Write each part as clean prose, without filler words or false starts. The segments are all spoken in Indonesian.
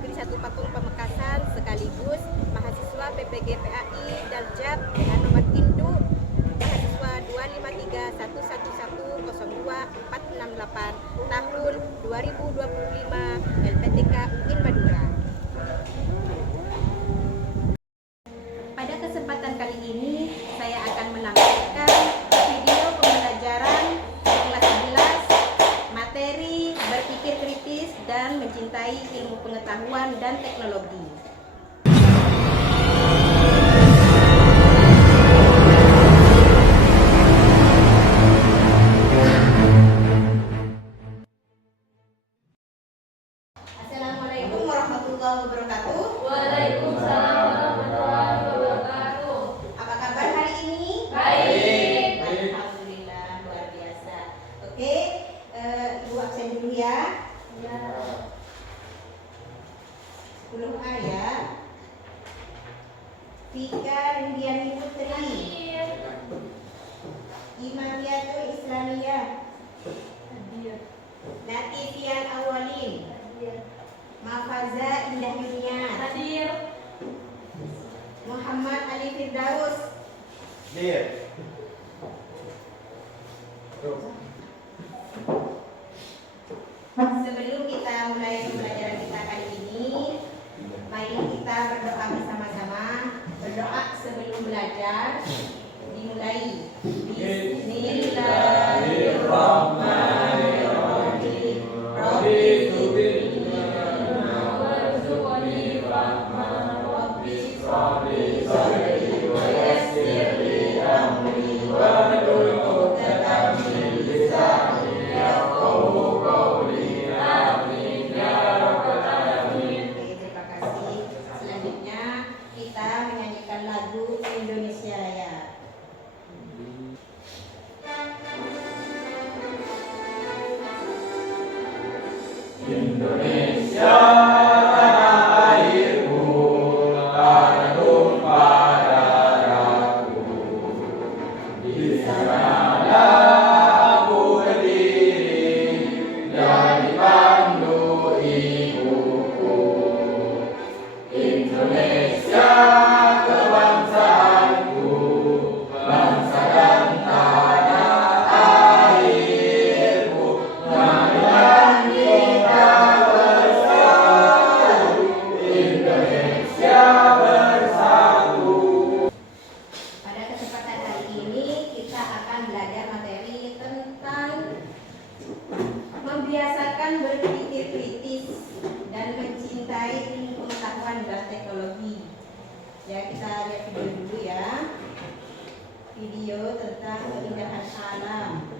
Negeri 1 Pakung Pamekasan sekaligus mahasiswa PPG PAI Daljab dengan nomor induk mahasiswa 25311102468 tahun 2025 LPTK UIN Madura. Pada kesempatan kali ini saya akan menampilkan video pembelajaran kelas 11 materi berpikir kritis dan mencintai ilmu pengetahuan dan teknologi. Assalamualaikum warahmatullahi wabarakatuh. Waalaikumsalam warahmatullahi wabarakatuh. Apa kabar hari ini? Baik. Alhamdulillah, luar biasa. Oke, Ibu absen dulu ya. Ya. 10A ya. Fika Rindiani Putri, Imamiyatul Islamiyah, Latifian Awalin, Mafaza Indah Yunian, Hadir. Muhammad Ali Firdaus. Sebelum kita mulai pembelajaran kita kali ini, mari kita berdoa bersama-sama. Berdoa sebelum belajar. Dimulai. Bismillahirrahmanirrahim. Rabbi zidni ilma warzuqni fahma. Rabbi shrah li sadri wa yassir li amri wahlul 'uqdatam min lisani yafqahu qawli. Amin ya rabbal alamin. Terima kasih. Selanjutnya kita menyanyikan lagu Indonesia Raya. Indonesia tanah airku, tanah tumpah darahku. Di sanalah aku berdiri dan dipandu ibuku. Indonesia kebangsaanku, bangsa dan tanah airku. Marilah kita bersatu, Indonesia bersatu. Pada kesempatan kali ini kita akan belajar materi tentang membiasakan berpikir kritis dan mencintai ilmu pengetahuan dan teknologi. Ya, kita lihat video dulu ya. Video tentang keindahan alam.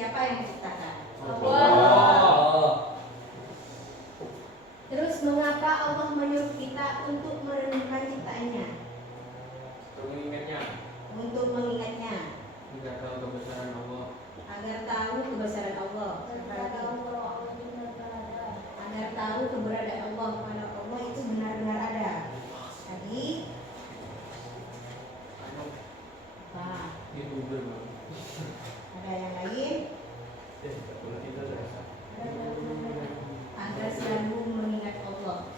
Siapa yang menciptakan? Allah. Terus mengapa Allah menyuruh kita untuk merenungkan ciptaannya? Mengingatnya Untuk mengingatnya, tidak tahu kebesaran Allah. agar tahu kebesaran Allah. Agar tahu keberadaan Allah, karena Allah itu benar-benar ada. Tadi apa? Di Google Bang. Ada yang lain? Kita rasa. Agar selalu mengingat Allah.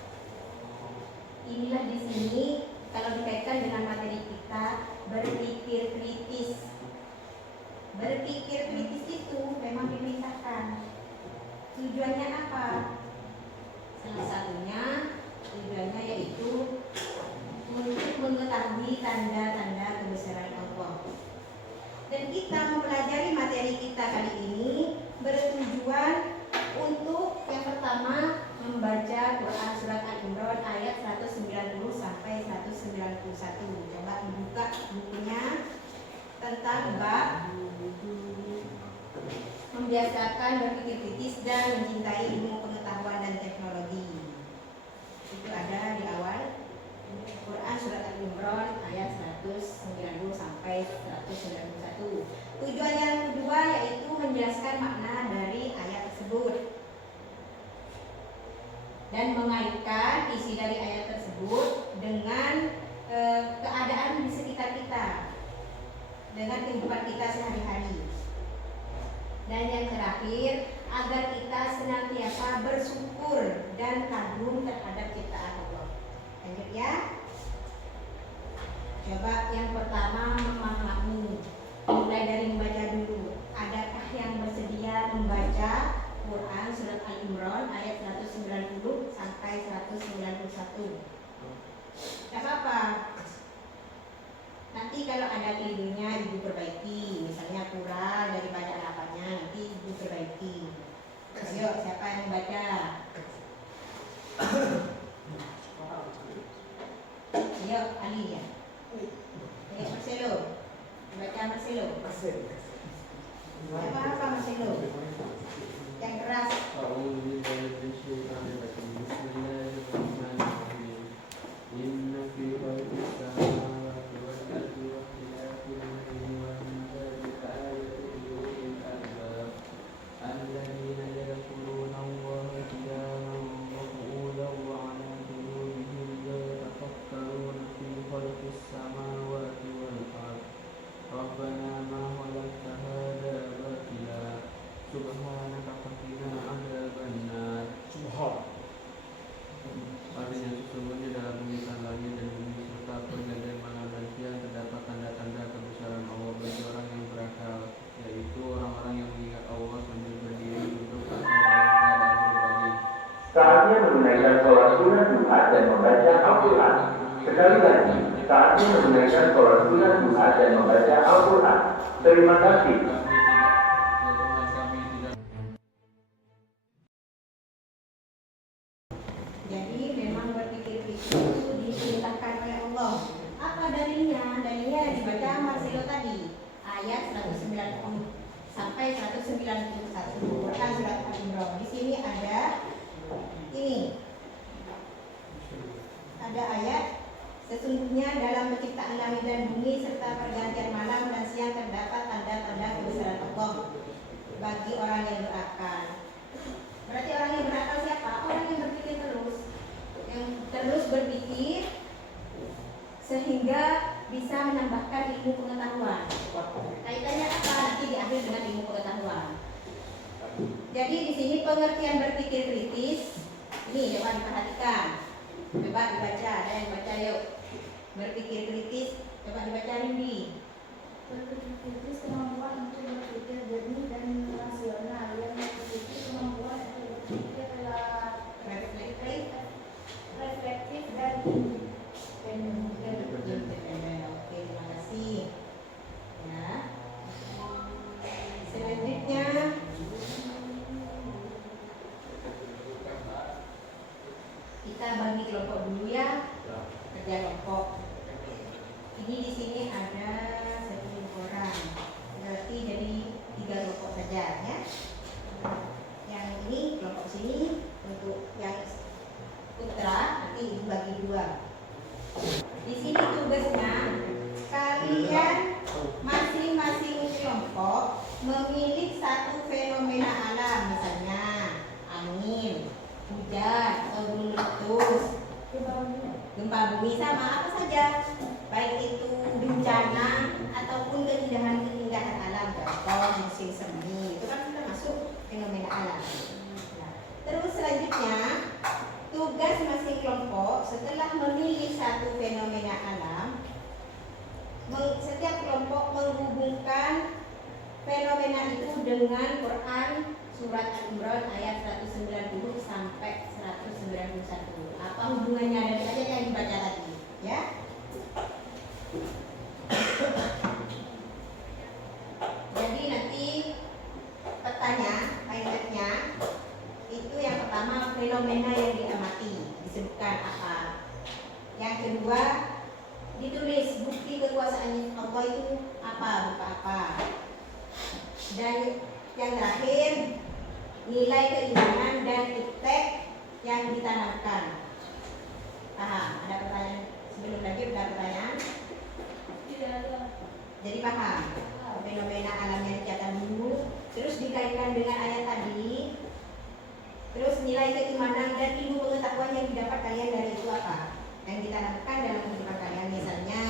Inilah di sini kalau dikaitkan dengan materi kita, berpikir kritis. Berpikir kritis itu memang diperintahkan. Tujuannya apa? Salah satunya tujuannya yaitu untuk mengetahui tanda-tanda kebesaran Allah. Dan kita mempelajari materi kita kali ini bertujuan untuk yang pertama membaca Quran surat Al-Imran ayat 190 sampai 191. Coba dibuka bukunya tentang bab membiasakan berpikir kritis dan mencintai ilmu pengetahuan dan teknologi. Itu ada di awal Quran surat Al-Imran ayat 190 sampai 191. Tujuan yang kedua yaitu menjelaskan makna dari ayat tersebut dan mengaitkan isi dari ayat tersebut dengan keadaan di sekitar kita, dengan kehidupan kita sehari-hari. Dan yang terakhir, agar kita senantiasa bersyukur dan kagum terhadap ciptaan Allah. Lanjut ya. Coba yang pertama memahami, mulai dari membaca dulu. Adakah yang bersedia membaca Quran surat Al-Imran ayat 190 sampai 191? Tidak apa-apa. Nanti kalau ada kelirunya ibu perbaiki, misalnya kurang dari bacaan apanya, nanti ibu perbaiki. Ayo, siapa yang membaca? Ayo, Ali ya. Ayo, Marcelo. Baca Marcelo. Siapa apa Marcelo? Yang keras. Inna fi khalqis samawati wal ardi wa ikhtilafil laili wan nahari laayatin liulil albab alladzina yadhkuruna Allaha qiyaman wa qu'udan wa 'ala junubihim yatafakkaruna fi khalqis samawati wal ardi rabbana ma khalaqta hadza batila subhanaka faqina 'adzabannar. Artinya sesungguhnya dalam penciptaan langit dan bumi serta pergantian malam dan siang terdapat tanda-tanda kebesaran Allah bagi orang yang berakal, yaitu orang-orang yang mengingat Allah sambil berdiri duduk atau dalam keadaan berbaring. Saatnya menunaikan sholat sunat Jumat dan membaca Al-Quran. Sekali lagi, saatnya menunaikan sholat sunat Jumat dan membaca Al-Quran. Terima kasih. Jadi memang berpikir kritis itu diperintahkan oleh Allah. Apa dalilnya? Dalilnya dibaca Marcelo tadi, ayat 190 sampai 191 Quran surat Al-Imran. Di sini ada ini. Ada ayat, sesungguhnya dalam penciptaan langit dan bumi serta pergantian malam dan siang terdapat tanda-tanda kebesaran Allah bagi orang yang berakal. Berarti orang yang berakal siapa? Orang yang berpikir terus, yang terus berpikir sehingga bisa menambahkan ilmu pengetahuan. Kaitannya apa? Nanti di akhir dengan ilmu pengetahuan. Jadi di sini pengertian berpikir kritis ini coba diperhatikan, coba dibaca. Ada yang baca yuk. Berpikir kritis, coba dibaca Rindi. Berpikir kritis kemampuan untuk berpikir jernih dan rasional, yang memiliki kemampuan untuk berpikir reflektif dan independen. Oke, terima kasih. Ya. Selanjutnya kita bagi kelompok dulu ya. Kerja kelompok. Ini di sini ada 10 orang. Berarti jadi 3 kelompok saja. saja ya. Yang ini kelompok sini untuk yang putra nanti dibagi dua. Di sini tugasnya kalian masing-masing kelompok memilih satu fenomena alam, misalnya angin, hujan, atau gunung meletus, gempa bumi, sama apa saja, baik itu bencana ataupun keindahan-keindahan alam, contoh musim semi, itu kan termasuk fenomena alam. Nah, terus selanjutnya tugas masing kelompok setelah memilih satu fenomena alam, setiap kelompok menghubungkan fenomena itu dengan Quran surat Al-Imran ayat 190 sampai 191. Apa hubungannya, dari aja yang dibaca tadi, ya? Jadi nanti petanya, ayatnya itu yang pertama fenomena yang diamati, disebutkan apa. Yang kedua ditulis bukti kekuasaan Allah itu apa, berupa apa. Dan yang terakhir nilai keimanan dan iptek yang ditanamkan. Paham? Ada pertanyaan sebelum lanjut? Ada pertanyaan? Tidak ada. Jadi paham? Fenomena alam yang dicatat dulu, terus dikaitkan dengan ayat tadi, terus nilai keimanan dan ilmu pengetahuan yang didapat kalian dari itu apa? Yang ditanamkan dalam kehidupan kalian, misalnya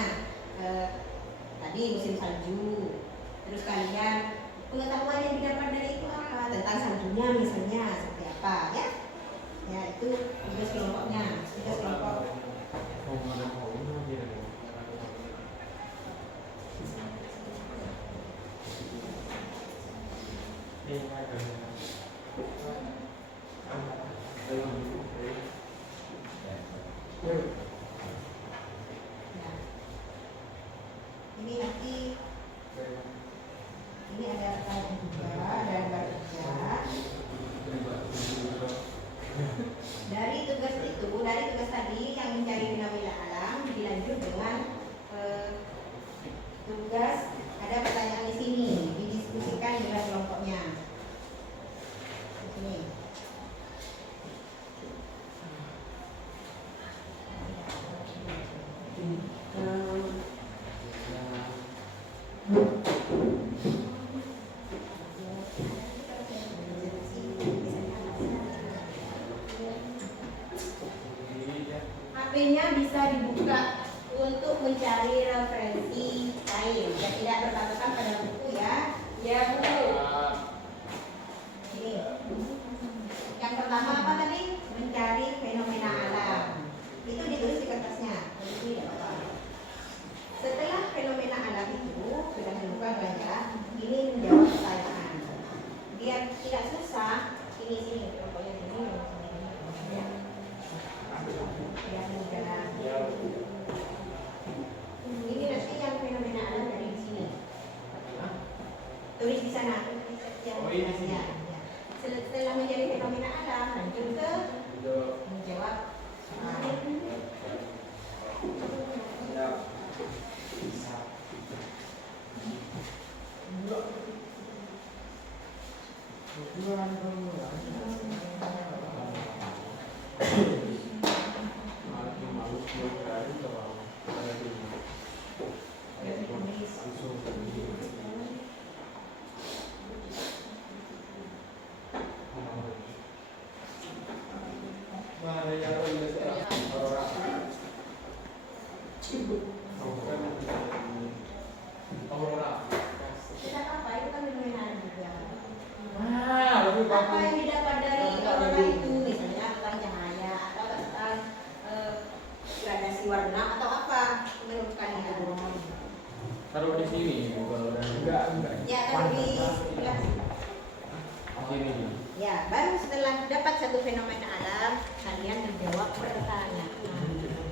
tadi musim salju, terus kalian pengetahuan yang didapat dari itu apa, tentang saljunya misalnya seperti apa, ya? Ya itu tugas kelompoknya, tugas kelompok. Nah, ini nanti ini ada pertanyaan juga, ada gambar juga. Dari tugas itu, dari tugas tadi yang mencari fenomena alam, dilanjut dengan tugas, ada pertanyaan di sini, didiskusikan dengan kelompoknya. Di sini. HP-nya bisa dibuka untuk mencari referensi lain yang tidak berpatokan pada buku, ya. Ya, betul. Ini. Yang pertama apa tadi? Mencari fenomena alam. Itu ditulis di kertasnya. Ini tidak apa-apa. Setelah fenomena alam itu sudah dibuka belajar, ini menjawab pertanyaan. Biar tidak susah, sini pokoknya sini. Ya. Biar mudah. Ini nanti yang fenomena alam dari sini. Tulis di sana. Oh, ini di sini. Ya. Setelah menjadi fenomena alam, lanjut ke menjawab soal. Kita apa? Itu kan fenomena alam juga. Apa yang didapat dari aurora itu, misalnya tentang cahaya atau tentang gradasi warna atau apa menurut kalian? Taruh di sini kalau udah enggak. Ya, taruh di sebelah Sini. ya, baru setelah dapat satu fenomena alam, kalian menjawab pertanyaan.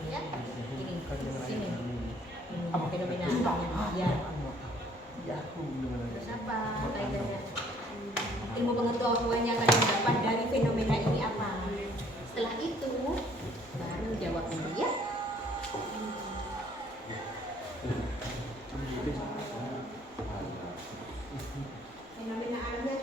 Ya, ini sini. Fenomena alamnya. Ya. Terus apa kaitannya? Ilmu pengetahuan yang kalian dapat dari fenomena ini apa? Setelah itu baru jawab dulu, ya. Fenomena alamnya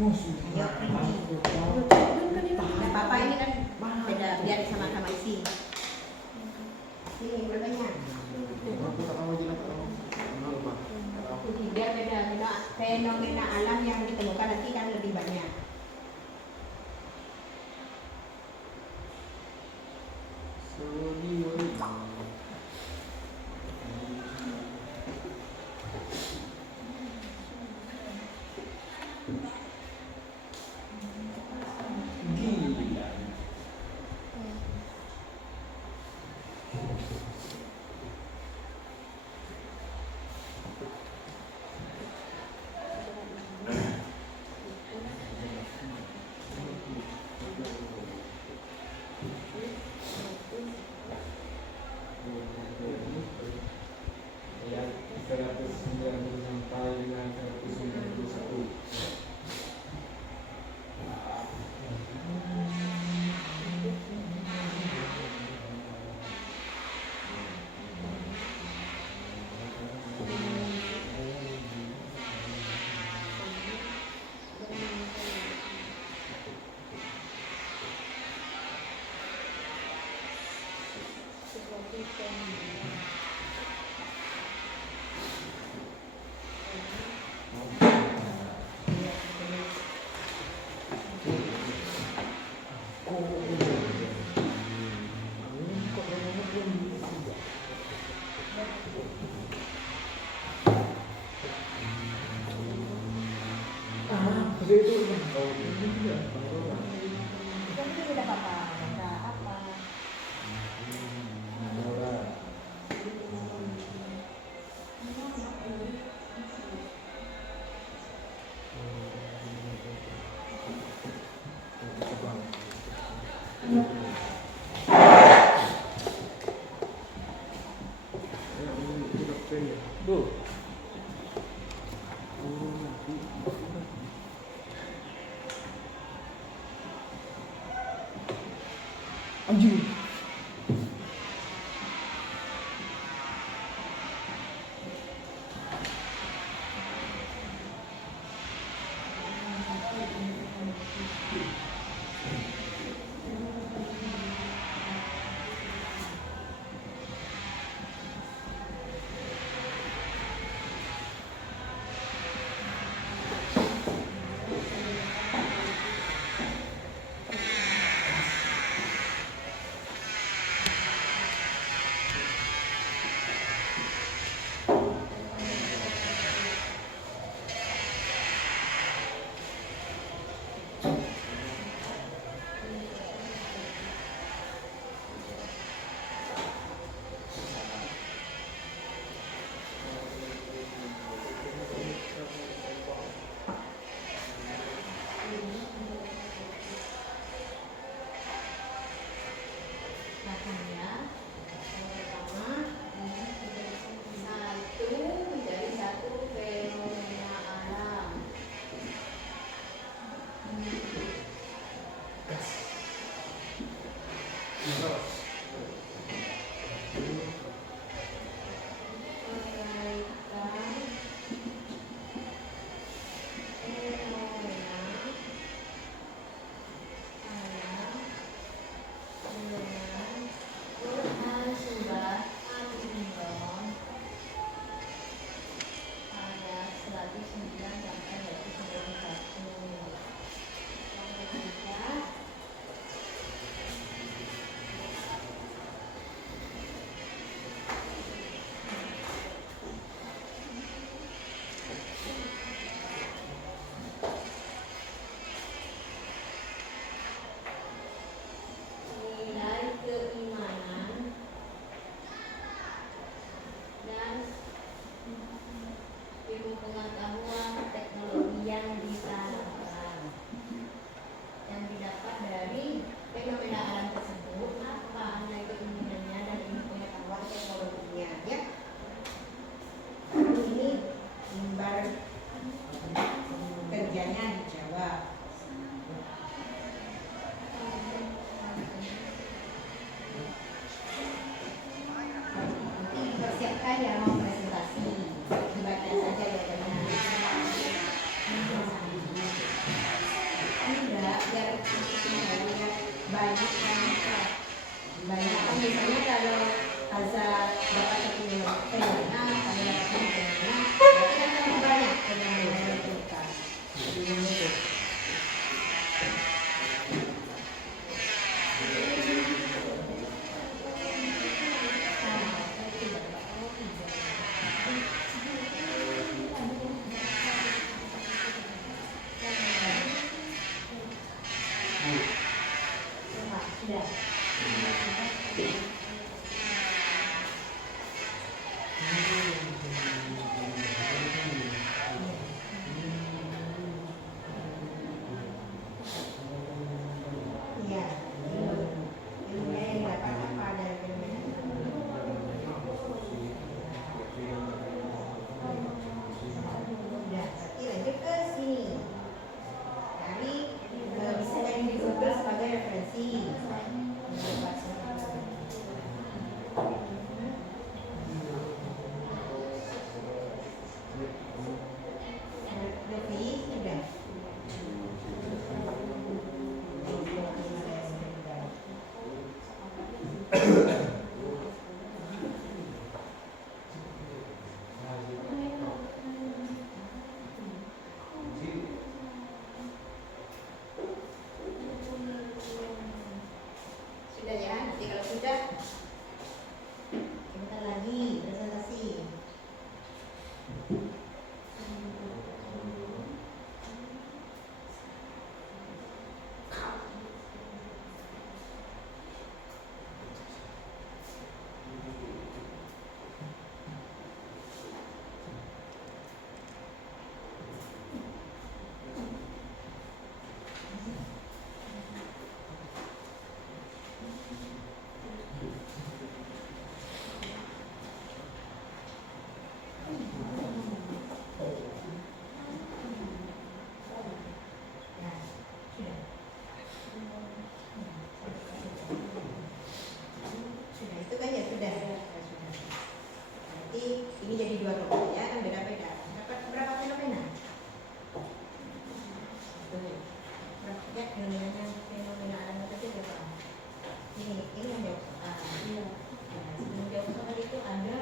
Ayo pergi. Nah, Papa ini kan beda biar sama-sama isi. Sini berbanyak. Biar beda fenomena alam yang ditemukan nanti kan lebih banyak. Ayat 190 sampai dengan 191. Itu tidak apa-apa. Enggak apa. Tuh. Anjing. Satu, menjadi satu fenomena alam. lihat banyak banyak kan misalnya kalau hazard dapat satu fenomena kalau dapat fenomena berarti kan tambah banyak fenomena yang kita sudah ya, nanti kalau sudah sebentar lagi presentasi. Sudah itu kan ya sudah. Nanti ini jadi dua kelompok ya, kan beda-beda. Dapat berapa fenomena? Ya, fenomena alam itu berapa? Ini yang jawab. Iya. Sebelum jawab soal itu ada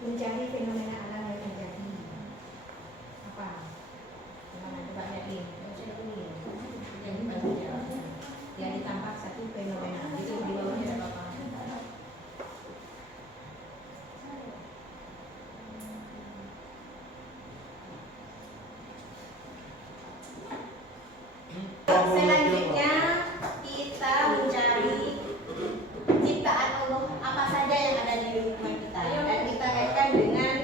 mencari fenomena alam yang terjadi. Apa? Coba lihat ini. Saya tulis. Jadi baru jawabnya. Yang ditambah satu fenomena. Itu di bawahnya ada apa? Selanjutnya kita mencari ciptaan Allah apa saja yang ada di lingkungan kita dan kita kaitkan dengan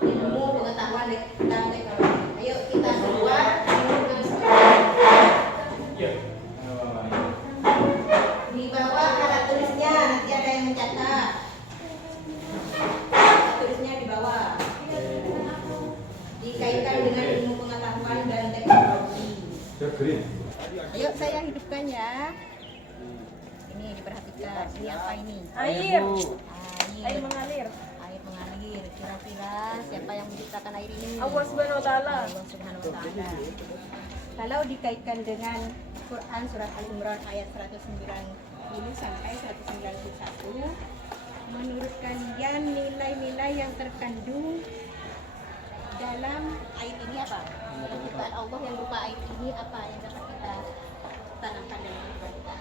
ilmu pengetahuan tentang teknologi. Ayo kita keluar di bawah alat tulisnya nanti ada yang mencatat. Alat tulisnya di bawah dikaitkan dengan ilmu pengetahuan dan teknologi. Ayo saya hidupkan ya. Ini diperhatikan. Ini apa ini? Air. Air. mengalir. Air mengalir. Kira-kira siapa yang menciptakan air ini? Allah Subhanahu wa taala. Allah Subhanahu wa taala. Kalau dikaitkan dengan Quran surat Al-Imran ayat 190 sampai 191, menurut kalian nilai-nilai yang terkandung dalam ayat ini apa? Dalam ciptaan Allah yang berupa ayat ini apa yang dapat kita tanamkan dalam kehidupan kita?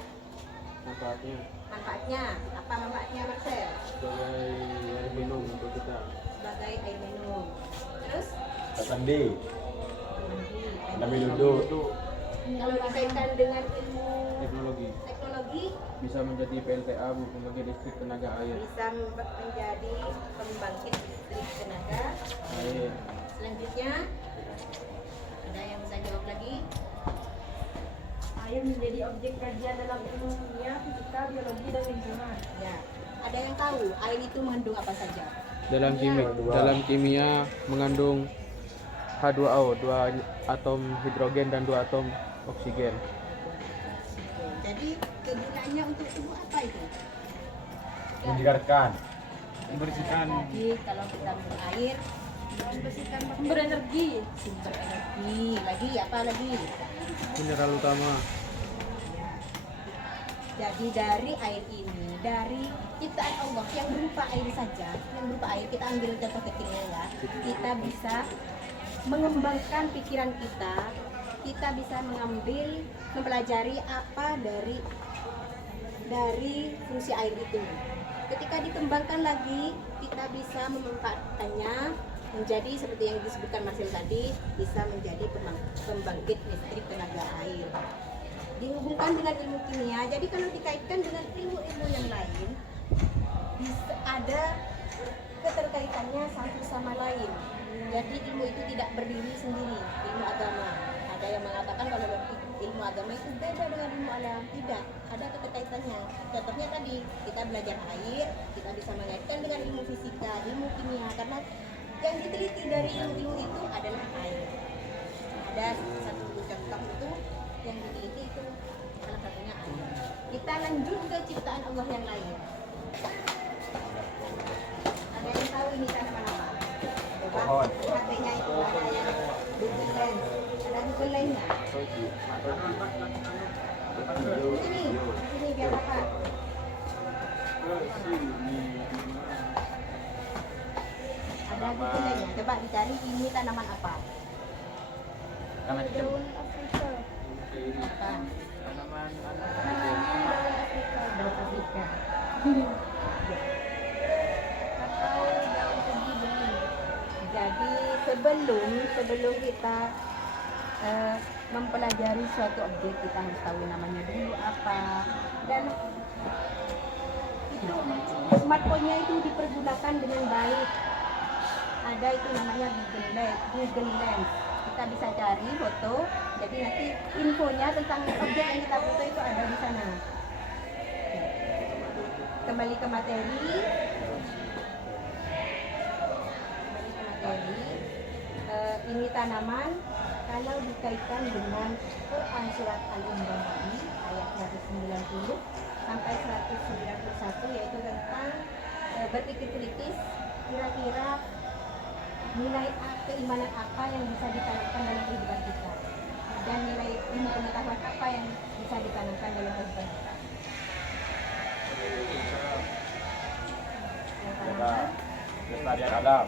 Manfaatnya Manfaatnya, apa manfaatnya Marcel? sebagai air minum untuk kita. Sebagai air minum. Terus? Sandi, Mandi. Nabi duduk. Kalau dikaitkan dengan ilmu teknologi Bisa menjadi PLTA, Bu, pembangkit listrik tenaga air. bisa menjadi pembangkit listrik tenaga. Air. Selanjutnya ada yang bisa jawab lagi? Air menjadi objek kajian dalam ilmu kimia, fisika, biologi, dan lingkungan. Ya. Ada yang tahu air itu mengandung apa saja? Dalam kimia mengandung H2O, 2 atom hidrogen dan 2 atom oksigen. Jadi kegunaannya untuk tubuh apa itu? menyegarkan. Membersihkan. Jadi kalau kita minum air membersihkan Sumber energi. sumber energi. Lagi apa lagi? Mineral utama. Jadi dari air ini, dari ciptaan Allah yang berupa air saja, yang berupa air, kita ambil contoh kecilnya ya, kita bisa mengembangkan pikiran kita bisa mempelajari apa dari fungsi air itu. Ketika dikembangkan lagi, kita bisa memanfaatkannya menjadi seperti yang disebutkan Marcel tadi, bisa menjadi pembangkit listrik tenaga air. Dihubungkan dengan ilmu kimia, jadi kalau dikaitkan dengan ilmu-ilmu yang lain, bisa ada keterkaitannya satu sama lain. Jadi ilmu itu tidak berdiri sendiri, ilmu agama. Ada yang mengatakan kalau ilmu agama itu beda dengan ilmu alam, tidak, ada keterkaitannya. Contohnya tadi, kita belajar air, kita bisa mengaitkan dengan ilmu fisika, ilmu kimia, karena yang diteliti dari ilmu itu adalah air. Ada satu contoh itu yang diteliti itu salah satunya air. Kita lanjut ke ciptaan Allah yang lain. Ada yang tahu ini tanaman apa? Coba HP-nya itu ada yang Google Lens. Ada Google Lens-nya. Sini biar apa? Ada Google Lens-nya. Coba dicari ini tanaman apa? daun Afrika. Apa? Tanaman Namanya daun Afrika. Daun Afrika. Atau daun ubi bening. Jadi sebelum kita mempelajari suatu objek, kita harus tahu namanya dulu apa, dan itu smartphone-nya itu dipergunakan dengan baik. Ada itu namanya Google Lens. Kita bisa cari foto, jadi nanti infonya tentang objek yang kita foto itu ada di sana. Kembali ke materi. Ini tanaman kalau dikaitkan dengan Quran surat Al-Imran tadi ayat 190 sampai 191, yaitu tentang berpikir kritis, kira-kira nilai keimanan apa yang bisa ditanamkan dalam kehidupan kita, dan nilai ilmu pengetahuan apa yang bisa ditanamkan dalam kehidupan kita. Yang pertama, Kelestarian alam.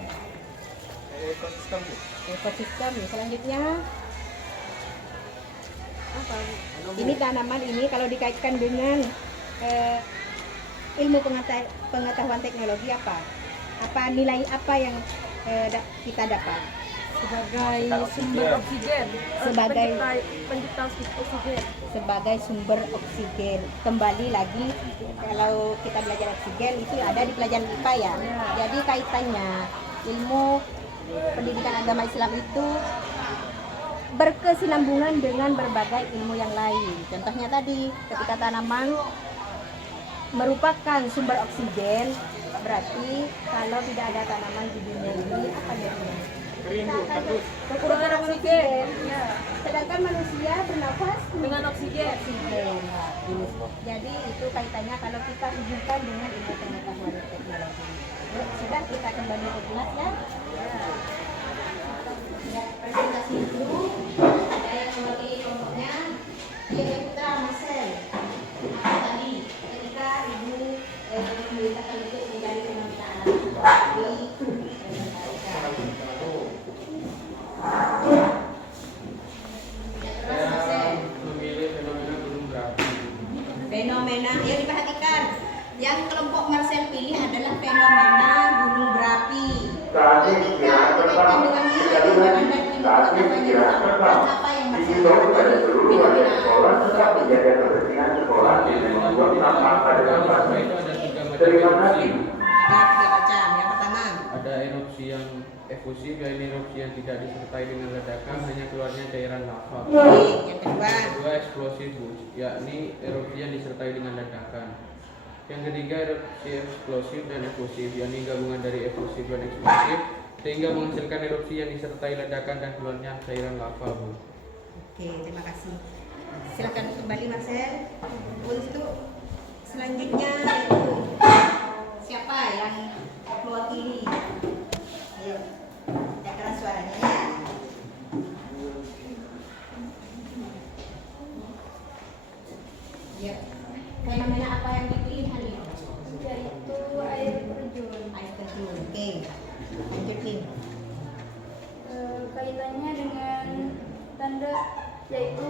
ekosistem. Selanjutnya apa? Ini tanaman ini kalau dikaitkan dengan ilmu pengetahuan teknologi apa nilai apa yang kita dapat Sebagai sumber oksigen. Sebagai- pencipta oksigen. sebagai sumber oksigen. Kembali lagi, kalau kita belajar oksigen itu ada di pelajaran IPA ya. Jadi kaitannya ilmu pendidikan agama Islam itu berkesinambungan dengan berbagai ilmu yang lain. Contohnya tadi, ketika tanaman merupakan sumber oksigen, berarti kalau tidak ada tanaman di dunia ini apa jadinya? Kekurangan oksigen. Ya, Sedangkan manusia bernafas dengan oksigen. oksigen. Jadi itu kaitannya kalau kita hubungkan dengan ilmu pengetahuan dan teknologi. Sudah, kita kembali ke kelas ya. Ya, presentasi dulu. Ada yang mewakili kelompoknya. Dia Putra Marcel. Apa tadi? Ketika ibu memberitakan untuk mencari kemanusiaan di memilih fenomena gunung berapi. fenomena yang diperhatikan. Yang kelompok Marcel pilih adalah fenomena gunung berapi. Saat ini istirahat pertama. Sekali lagi, saat ini istirahat pertama. Dihimbau pada seluruh warga sekolah tetap menjaga kebersihan sekolah dengan membuang sampah pada tempatnya. Itu ada 3 macam Terima erupsi. kasih. Ada 3 macam. Yang pertama, Ada erupsi yang efusif, yaitu erupsi yang tidak disertai dengan ledakan, hanya keluarnya cairan lava. yang kedua, Kedua, eksplosif, yakni erupsi yang disertai dengan ledakan. Yang ketiga, erupsi eksplosif dan efusif, yakni gabungan dari efusif dan eksplosif, sehingga menghasilkan erupsi yang disertai ledakan dan keluarnya cairan lava, Bu. oke, terima kasih. Silakan kembali Marcel. Untuk selanjutnya itu siapa yang mewakili? Ayo. Ya. Fenomena apa yang dipilih hari ini? Yaitu air terjun. Air terjun. Oke. Lanjutin. Kaitannya dengan tanda, yaitu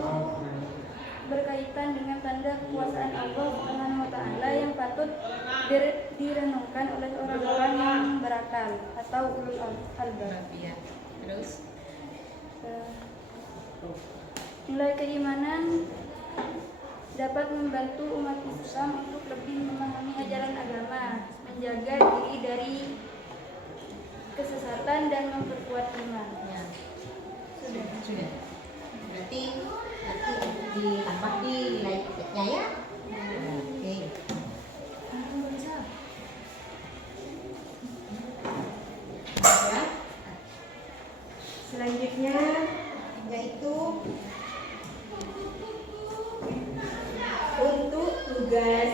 berkaitan dengan tanda kekuasaan Allah Subhanahu wa taala yang patut direnungkan oleh orang-orang yang berakal atau ulul albab. Ya. Terus Nilai keimanan dapat membantu umat Islam untuk lebih memahami ajaran agama, menjaga diri dari kesesatan dan memperkuat iman. ya. Sudah. Sudah. Berarti ditambah di nilai ya ya. Oke. Ya. Selanjutnya yaitu untuk tugas